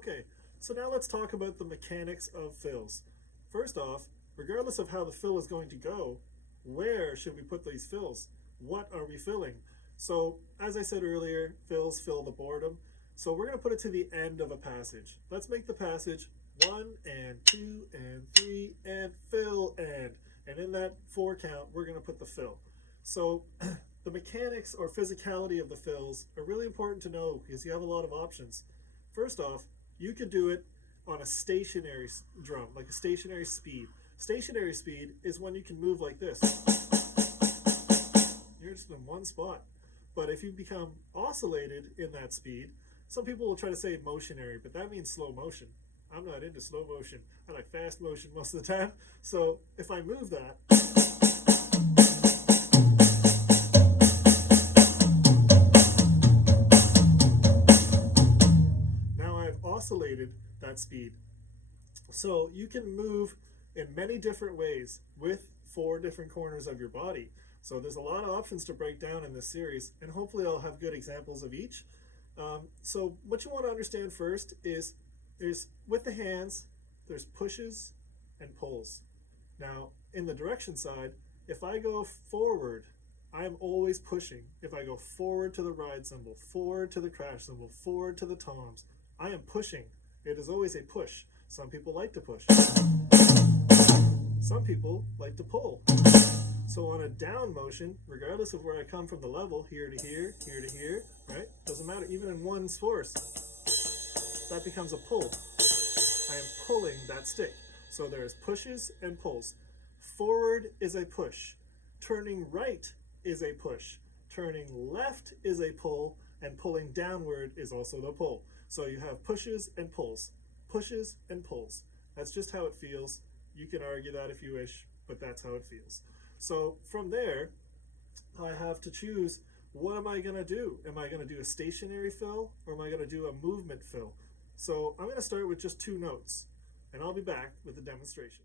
Okay, so now let's talk about the mechanics of fills. First off, regardless of how the fill is going to go, where should we put these fills? What are we filling? So, as I said earlier, fills fill the boredom. So we're going to put it to the end of a passage. Let's make the passage 1 and 2 and 3 and fill and. And in that 4 count, we're going to put the fill. So the mechanics or physicality of the fills are really important to know because you have a lot of options. First off, you could do it on a stationary drum, like a stationary speed. Stationary speed is when you can move like this. You're just in one spot. But if you become oscillated in that speed, some people will try to say motionary, but that means slow motion. I'm not into slow motion. I like fast motion most of the time. So if I move that, now I've oscillated that speed. So you can move in many different ways with 4 different corners of your body. So there's a lot of options to break down in this series, and hopefully I'll have good examples of each. So what you want to understand first is with the hands, there's pushes and pulls. Now, in the direction side, if I go forward, I'm always pushing. If I go forward to the ride cymbal, forward to the crash cymbal, forward to the toms, I am pushing. It is always a push. Some people like to push. Some people like to pull. So on a down motion, regardless of where I come from the level, here to here, here to here, right? Doesn't matter, even in one force, that becomes a pull. I am pulling that stick. So there's pushes and pulls. Forward is a push. Turning right is a push. Turning left is a pull, and pulling downward is also the pull. So you have pushes and pulls. Pushes and pulls. That's just how it feels. You can argue that if you wish, but that's how it feels. So from there, I have to choose, what am I going to do? Am I going to do a stationary fill, or am I going to do a movement fill? So I'm going to start with just 2 notes, and I'll be back with the demonstration.